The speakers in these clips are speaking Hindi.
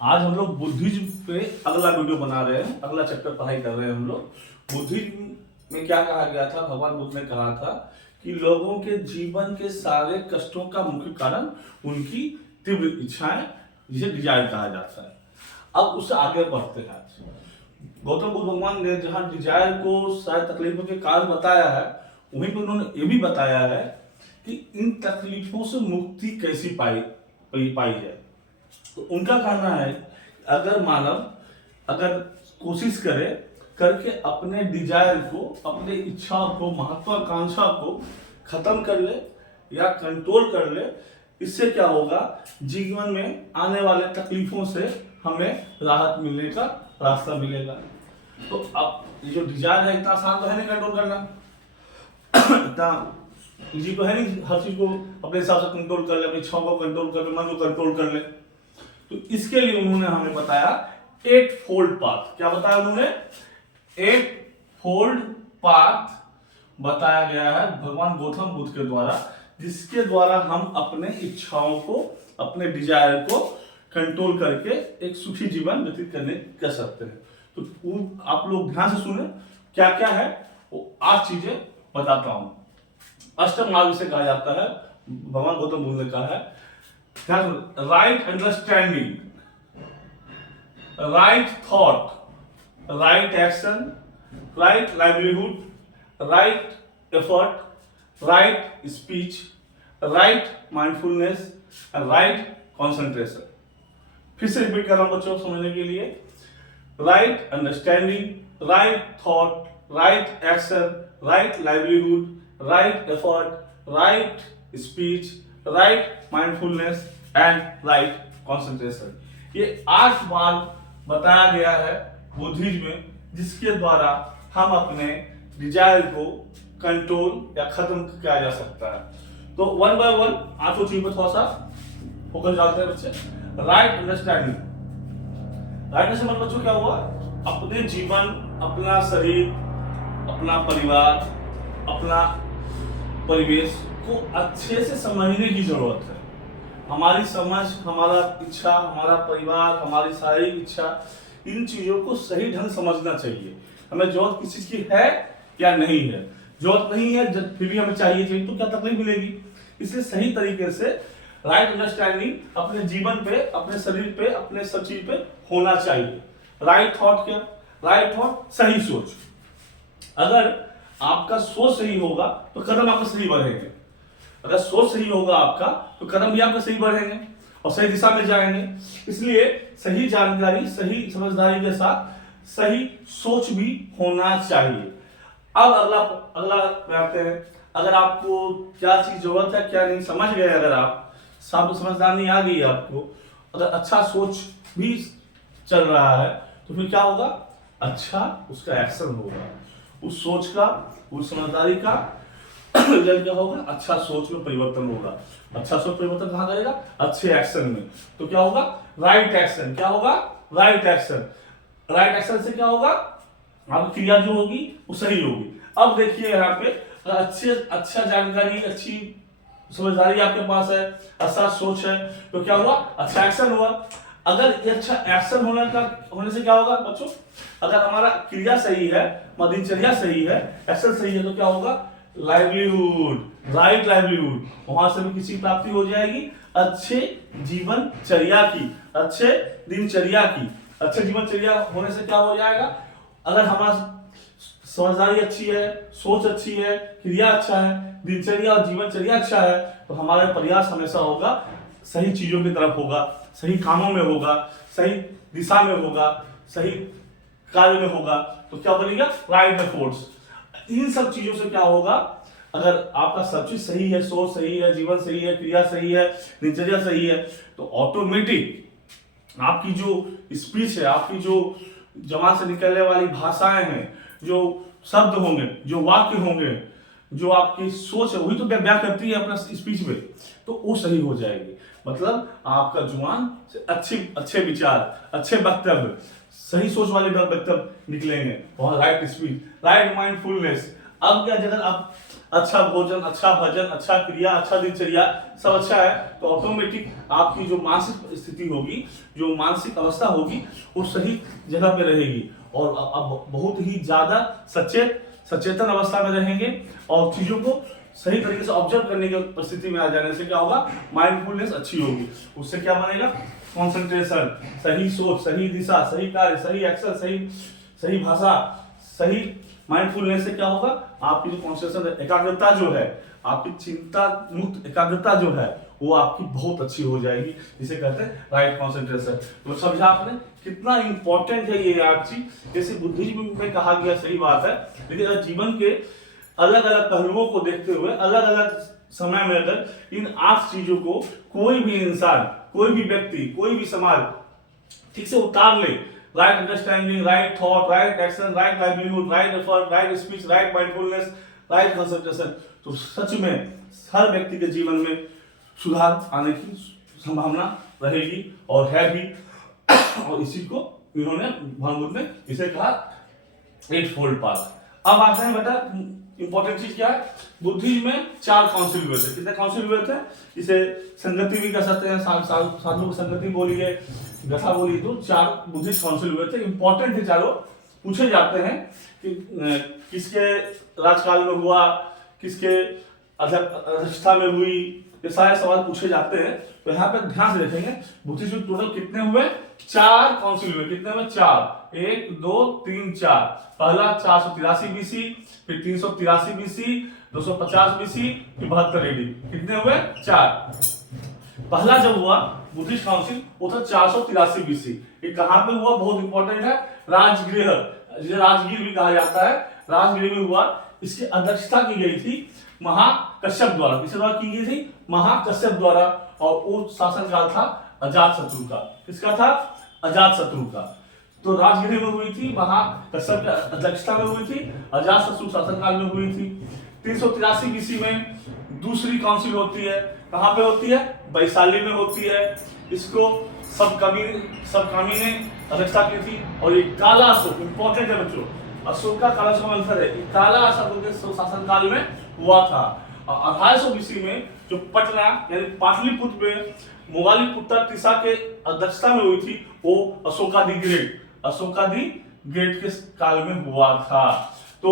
आज हम लोग बुद्धिज्म पे अगला वीडियो बना रहे हैं, अगला चैप्टर पढ़ाई कर रहे हैं हम लोग। बुद्धिज्म में क्या कहा गया था, भगवान बुद्ध ने कहा था कि लोगों के जीवन के सारे कष्टों का मुख्य कारण उनकी तीव्र इच्छाएं, जिसे डिजायर कहा जाता है। अब उससे आगे बढ़ते हैं। गौतम बुद्ध भगवान ने जहाँ डिजायर को सारे तकलीफों के कारण बताया है, वहीं पर उन्होंने ये भी बताया है कि इन तकलीफों से मुक्ति कैसी पाई जाए। तो उनका कहना है अगर मानव अगर कोशिश करे करके अपने डिजायर को, अपने इच्छाओं को, महत्वाकांक्षा को खत्म कर ले या कंट्रोल कर ले, इससे क्या होगा, जीवन में आने वाले तकलीफों से हमें राहत मिलने का रास्ता मिलेगा। तो अब ये जो डिजायर है इतना आसान तो है नहीं कंट्रोल करना, इतना इजी तो है नहीं हर चीज को अपने हिसाब से कंट्रोल कर ले, अपनी इच्छाओं को कंट्रोल कर ले, मन को कंट्रोल कर ले। तो इसके लिए उन्होंने हमें बताया 8 फोल्ड पाथ। क्या बताया उन्होंने? 8 फोल्ड पाथ बताया गया है भगवान गौतम बुद्ध के द्वारा, जिसके द्वारा हम अपने इच्छाओं को, अपने डिजायर को कंट्रोल करके एक सुखी जीवन व्यतीत कर सकते हैं। तो आप लोग ध्यान से सुने क्या क्या है वो 8 चीजें बताता हूं। अष्टम मार्ग से कहा जाता है, भगवान गौतम बुद्ध ने कहा है, right understanding, right thought, right action, right livelihood, right effort, right speech, right mindfulness, right concentration. फिर से रिपीट कर रहा हूं बच्चों समझने के लिए। Right understanding, right thought, right action, right livelihood, right effort, right speech, right mindfulness and right concentration. ये 8 बार बताया गया है बुद्धिज्म में, जिसके द्वारा हम अपने डिजायर को कंट्रोल या खत्म किया जा सकता है। तो 1 बाय 1 8 चीज पर थोड़ा सा फोकस डालते हैं बच्चे। राइट अंडरस्टैंडिंग, राइट अंडरस्टैंडिंग मतलब बच्चों क्या हुआ, अपने जीवन, अपना शरीर, अपना परिवार, अपना परिवेश को अच्छे से समझने की जरूरत है। हमारी समझ, हमारा इच्छा, हमारा परिवार, हमारी शारीरिक इच्छा, इन चीजों को सही ढंग समझना चाहिए। हमें जरूरत किसी चीज की है या नहीं है, जरूरत नहीं है फिर भी हमें चाहिए तो क्या तकलीफ मिलेगी। इसलिए सही तरीके से राइट अंडरस्टैंडिंग अपने जीवन पे, अपने शरीर पे, अपने सब चीज पे होना चाहिए। राइट थॉट क्या? राइट थॉट सही सोच। अगर आपका सोच सही होगा तो कदम आपका सही बढ़ेंगे। अगर सोच सही होगा आपका तो कदम भी आपका सही बढ़ेंगे और सही दिशा में जाएंगे। इसलिए सही जानकारी, सही समझदारी के साथ सही सोच भी होना चाहिए। अब अगला पे आते हैं। अगर आपको क्या चीज जरूरत है, क्या नहीं समझ गए, अगर आप सब समझदारी आ गई आपको, अगर अच्छा सोच भी चल रहा है तो फिर क्या होगा, अच्छा उसका एक्शन होगा, उस सोच का, उस समझदारी का रिजल्ट क्या होगा, अच्छा सोच में परिवर्तन होगा। अच्छा सोच परिवर्तन कहां करेगा? अच्छे एक्शन में। तो क्या होगा? Right action. क्या होगा? Right action. राइट एक्शन से क्या होगा, आपकी क्रिया जो होगी वो सही होगी। अब देखिए यहाँ पे, अच्छा जानकारी, अच्छी समझदारी आपके पास है, अच्छा सोच है, तो क्या हुआ, अच्छा एक्शन हुआ। अगर ये अच्छा एक्शन होने से क्या होगा बच्चों, अगर हमारा क्रिया सही है, दिनचर्या सही है, एक्शन सही है, तो क्या होगा, लाइवलीहुड, राइट लाइवलीहुड, वहां से भी किसी प्राप्ति हो जाएगी, अच्छे जीवनचर्या की, अच्छे दिनचर्या की। अच्छे जीवनचर्या होने से क्या हो जाएगा, अगर हमारा समझदारी अच्छी है, सोच अच्छी है, क्रिया अच्छा है, दिनचर्या और जीवनचर्या अच्छा है, तो हमारा प्रयास हमेशा होगा सही चीजों की तरफ होगा, सही कामों में होगा, सही दिशा में होगा, सही कार्य में होगा। तो क्या बनेगा, राइट एफर्ट्स। इन सब चीजों से क्या होगा, अगर आपका सब चीज सही है, सोच सही है, जीवन सही है, क्रिया सही है, दिनचर्या सही है, तो ऑटोमेटिक आपकी जो स्पीच है, आपकी जो जबान से निकलने वाली भाषाएं हैं, जो शब्द होंगे, जो वाक्य होंगे, जो आपकी सोच है, वही तो व्याख्या करती है अपना स्पीच में, तो वो सही हो जाएगी। मतलब आपका जुबान से अच्छे विचार, अच्छे वक्तव्य, सही सोच वाले वक्तव्य निकलेंगे, वहां राइट स्पीच, राइट माइंडफुलनेस। अब क्या, अगर अच्छा भोजन, अच्छा भजन, अच्छा क्रिया, अच्छा दिनचर्या, सब अच्छा है, तो ऑटोमेटिक आपकी जो मानसिक स्थिति होगी, जो मानसिक अवस्था होगी, वो सही जगह पे रहेगी और अब बहुत ही ज्यादा सचेतन अवस्था में रहेंगे और चीजों को सही तरीके से ऑब्जर्व करने की परिस्थिति में आ जाने से क्या होगा, माइंडफुलनेस अच्छी होगी। उससे क्या बनेगा, कंसंट्रेशन, सही सोच, सही दिशा, सही कार्य, सही एक्शन, सही भाषा, सही माइंडफुलनेस से क्या होगा, आपकी जो कॉन्सेंट्रेशन, एकाग्रता जो है, आपकी चिंता मुक्त एकाग्रता जो है, वो आपकी बहुत अच्छी हो जाएगी, जिसे कहते हैं राइट कॉन्सेंट्रेशन। तो समझा आपने कितना इंपॉर्टेंट है ये यार चीज। जैसे बुद्धिज्म में कहा गया सही बात है, लेकिन अगर जीवन के अलग अलग पहलुओं को देखते हुए अलग अलग समय में अगर इन 8 चीजों को कोई भी इंसान, कोई भी व्यक्ति, कोई भी समाज ठीक से उतार ले, right understanding, right thought, right action, right livelihood, right effort, right speech, right mindfulness, right concentration, तो सच में हर व्यक्ति के जीवन में सुधार आने की संभावना रहेगी और है भी। और इसी को इन्होंने भगवान बुद्ध ने इसे कहा 8 फोल्ड पाथ। अब आते हैं बेटा, इंपॉर्टेंट चीज क्या है, बुद्धिज्म में 4 काउंसिल हुए थे। कितने काउंसिल हुए थे, इसे संगति भी कह सकते हैं, साधु की संगति बोलिए, गथा बोलिए, तो 4 बुद्धिस्ट काउंसिल हुए थे। इंपॉर्टेंट थे चारों, पूछे जाते हैं कि किसके राजकाल में हुआ, किसके अध्यक्षता में हुई, ये सारे सवाल पूछे जाते हैं। तो यहाँ पे ध्यान से देखेंगे बुद्धिज्म टोटल कितने हुए, 4 काउंसिल हुए। कितने हुए, 4, 1 2 3 4। पहला 483 बीसी, फिर 383 बीसी, 250 बीसी, फिर 72 एडी। कितने हुए, 4। पहला जब हुआ बुद्धिस्ट काउंसिल वो था 483 बीसी। ये कहां पे हुआ, बहुत इंपॉर्टेंट है, राजगृह, जिसे राजगीर भी कहा जाता है, राजगृह में हुआ। इसकी अध्यक्षता की गई थी महाकश्यप द्वारा। किसके द्वारा की गई थी, महाकश्यप द्वारा। और वो शासनकाल था अजातशत्रु का। किसका था, अजातशत्रु का। तो राजगृह में हुई थी, महाकश्यप की अध्यक्षता में हुई थी, अजातशत्रु शासनकाल में हुई थी। 383 बीसी में दूसरी काउंसिल होती है। कहां पे होती है, वैशाली में होती है। इसको सबकामी ने अध्यक्षता की थी। और ये काला अशोक, इंपॉर्टेंट है बच्चों, अशोक का काला अशोक अंतर है, काला अशोक के शासनकाल में हुआ था। 1800 बीसी में जो पटना यानी पाटलिपुत्र में मुगाली पुत्र तिसा के अध्यक्षता में हुई थी, वो अशोकादि ग्रेट के काल में हुआ था। तो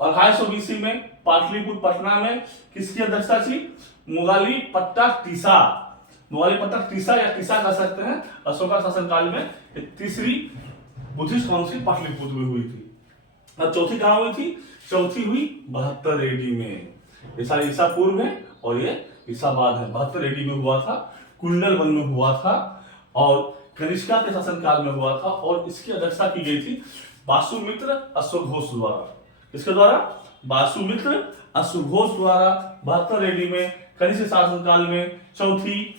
1800 बीसी में पाटलिपुत्र पटना में किसकी अध्यक्षता थी, मुगाली पट्टा टीसा या टीसा कह सकते हैं। अशोका शासनकाल में तीसरी बुद्धिस्ट काउंसिल पाटलिपुत्र में हुई थी। और चौथी कहां हुई थी, चौथी हुई 72 एडी में। ये सारे ईसा पूर्व है और ये ईसा बाद है। 72 एडी में हुआ था, कुंडल वन में हुआ था और कनिष्का के शासनकाल में हुआ था। और इसकी अध्यक्षता की गई थी वासुमित्र अश्वघोष द्वारा। किसके द्वारा, वासुमित्र अश्वघोष द्वारा 72 एडी में कनिष्क शासनकाल में चौथी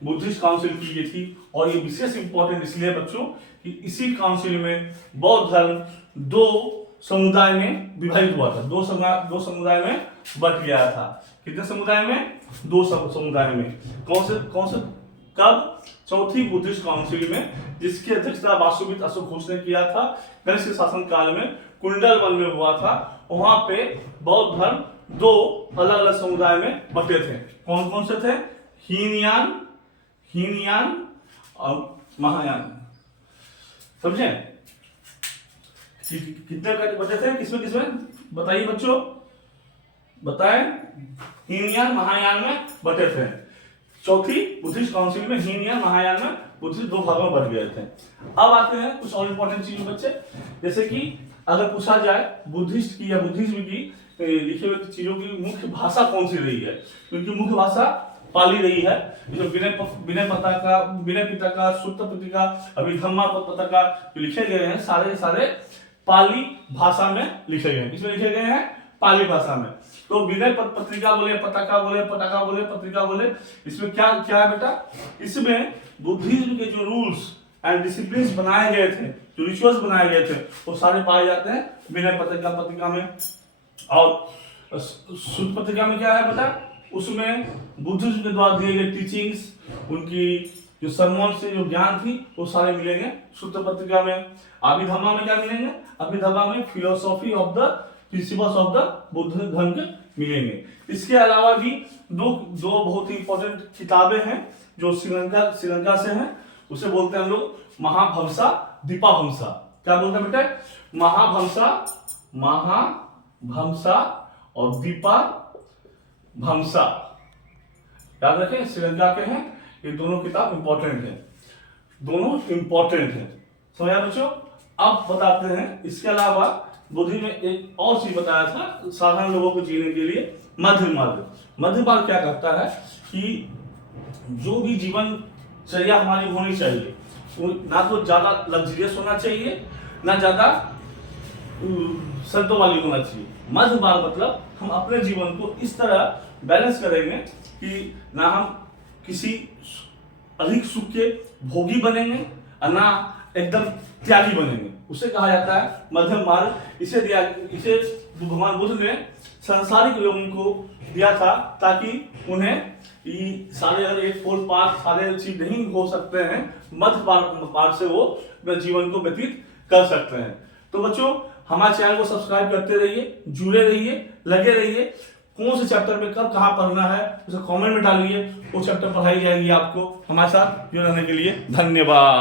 बुद्धिस्ट काउंसिल की गई थी। और ये विशेष इंपॉर्टेंट इसलिए बच्चों कि इसी काउंसिल में बौद्ध धर्म 2 समुदाय में विभाजित हुआ था। 2 समुदाय में बट गया था। कितने समुदाय में, 2 समुदाय में। कौन से कब, चौथी बुद्धिस्ट काउंसिल में, जिसकी अध्यक्षता वासुमित्र अश्वघोष ने किया था। कनिष्क शासन काल में कुंडल वन में हुआ था। वहां पे बौद्ध धर्म 2 अलग अलग समुदाय में बटे थे। कौन कौन से थे, हीनयान और महायान। समझे, कितने बचे थे, किसमें बताइए बच्चों, बताएं। हीनयान महायान में बटे थे। चौथी बुद्धिस्ट काउंसिल में हीनयान महायान में बुद्धिस्ट 2 भागों में बट गए थे। अब आते हैं कुछ और इंपॉर्टेंट चीजों बच्चे, जैसे कि अगर पूछा जाए बुद्धिस्ट की या बुद्धिज्म की लिखे हुए चीजों की मुख्य भाषा कौन सी रही है, क्योंकि मुख्य भाषा पाली रही है। जो विनय पिटका, सुत्त पिटका, अभिधम्मा पिटका जो लिखे गए हैं, सारे पाली भाषा में लिखे गए हैं। किसमें लिखे गए हैं, पाली भाषा में। तो विनय पत्रिका बोले, पताका बोले, पत्रिका बोले, इसमें क्या क्या है बेटा, इसमें बुद्धिज्म के जो रूल्स एंड डिसिप्लिन बनाए गए थे, जो रिचुअल्स बनाए गए थे, वो सारे पाए जाते हैं विनय पत्रिका में। और सुत्त पत्रिका में क्या है बेटा, उसमें बुद्धिज्म के द्वारा दिए गए टीचिंग्स, उनकी जो सर्मन से जो ज्ञान थी, वो सारे मिलेंगे सुत्त पत्रिका में। अभिधम्मा में क्या मिलेंगे, अभिधम्मा में philosophy of the principles of the Buddha धर्म के मिलेंगे। इसके अलावा भी दो दो बहुत ही इंपॉर्टेंट किताबें हैं जो श्रीलंका से हैं, उसे बोलते हैं हम लोग महाभंसा, दीपाभंसा। क्या बोलते हैं बेटा? महाभंसा और दीपाभंसा। याद रखें, श्रीलंका के हैं ये दोनों किताब इंपॉर्टेंट है, दोनों इंपॉर्टेंट है। समझा बच्चों? अब बताते हैं, इसके अलावा बुद्धि में एक और चीज बताया था साधारण लोगों को जीने के लिए, मध्य मार्ग। मध्य मार्ग क्या कहता है कि जो भी जीवनचर्या हमारी होनी चाहिए वो ना तो ज्यादा लग्जरियस होना चाहिए, ना ज्यादा संतों वाली होना चाहिए। मध्य मार्ग मतलब हम अपने जीवन को इस तरह बैलेंस करेंगे कि ना हम किसी अधिक सुख के भोगी बनेंगे और ना एकदम त्यागी बनेंगे, उसे कहा जाता है मध्यम मार्ग। इसे भगवान बुद्ध ने सांसारिक लोगों को दिया था ताकि उन्हें सारे अगर एक फुल पाथ सारे चीज नहीं हो सकते हैं, मध्य मार्ग से वो अपने जीवन को व्यतीत कर सकते हैं। तो बच्चों हमारे चैनल को सब्सक्राइब करते रहिए, जुड़े रहिए, लगे रहिए। कौन से चैप्टर में कब कहाँ पढ़ना है उसे कमेंट में डालिए, वो चैप्टर पढ़ाई जाएगी आपको। हमारे साथ जुड़े रहने के लिए धन्यवाद।